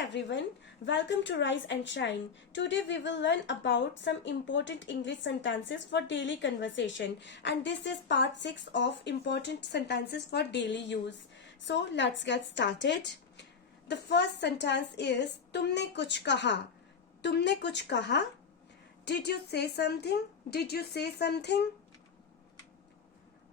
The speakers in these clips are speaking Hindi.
everyone, welcome to Rise and Shine. Today we will learn about some important English sentences for daily conversation, and this is part 6 of important sentences for daily use. So let's get started. The first sentence is तुमने कुछ कहा. तुमने कुछ कहा? Did you say something? Did you say something?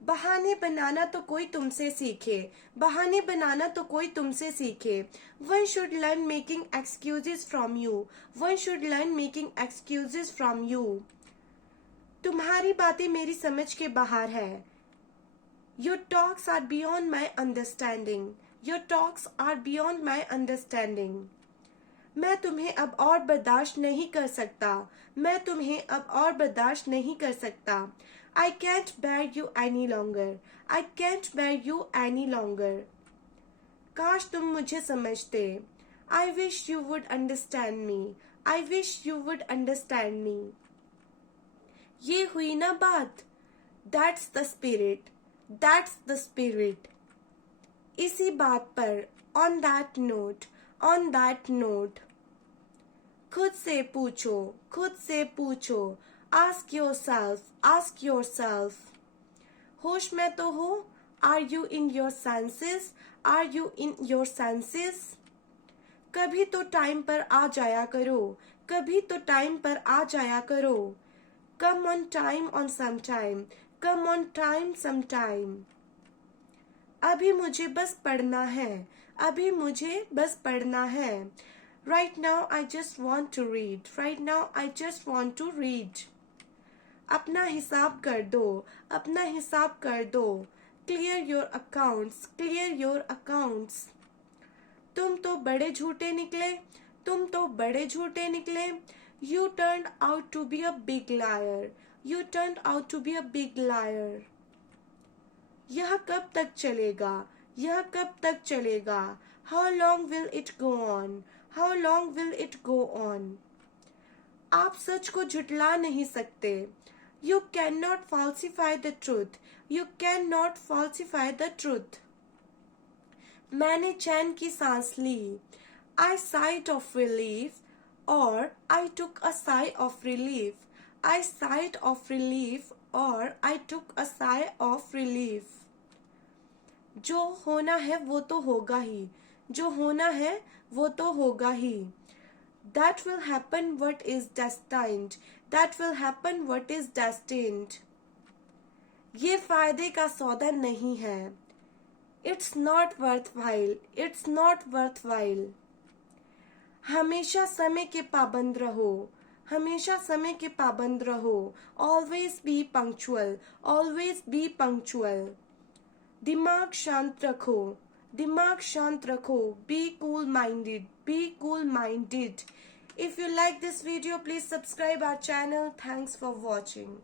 बहाने बनाना तो कोई तुमसे सीखे. बहाने बनाना तो कोई तुमसे सीखे. One should learn making excuses from you. One should learn making excuses from you. तुम्हारी बातें मेरी समझ के बाहर है. Your talks are beyond my understanding. Your talks are beyond my understanding. मैं तुम्हें अब और बर्दाश्त नहीं कर सकता. मैं तुम्हें अब और बर्दाश्त नहीं कर सकता. I can't bear you any longer. I can't bear you any longer. काश तुम मुझे समझते. I wish you would understand me. I wish you would understand me. ये हुई ना बात. That's the spirit. That's the spirit. इसी बात पर. On that note. On that note. खुद से पूछो. खुद से पूछो. Ask yourself. Ask yourself. होश में तो हो? Are you in your senses? Are you in your senses? कभी तो टाइम पर आ जाया करो. कभी तो टाइम पर आ जाया करो. Come on time on some time. Come on time sometime. अभी मुझे बस पढ़ना है. अभी मुझे बस पढ़ना है. Right now I just want to read. Right now I just want to read. अपना हिसाब कर दो. अपना हिसाब कर दो. Clear your accounts. Clear your accounts. तुम तो बड़े झूठे निकले. तुम तो बड़े झूठे निकले. You turned out to be a big liar. You turned out to be a big liar. यह कब तक चलेगा? यह कब तक चलेगा? How long will it go on? How long will it go on? आप सच को झुठला नहीं सकते. You cannot falsify the truth. You cannot falsify the truth. मैंने चैन की सांस ली. I sighed of relief. Or I took a sigh of relief. I sighed of relief. Or I took a sigh of relief. जो होना है वो तो होगा ही. जो होना है वो तो होगा ही. That will happen what is destined. That will happen what is destined. ये फायदे का सौदा नहीं है. It's not worthwhile. It's not worthwhile. हमेशा समय के पाबंद रहो. हमेशा समय के पाबंद रहो. Always be punctual. Always be punctual. दिमाग शांत रखो. दिमाग शांत रखो. Be cool minded. Be cool minded. If you like this video, please subscribe our channel. Thanks for watching.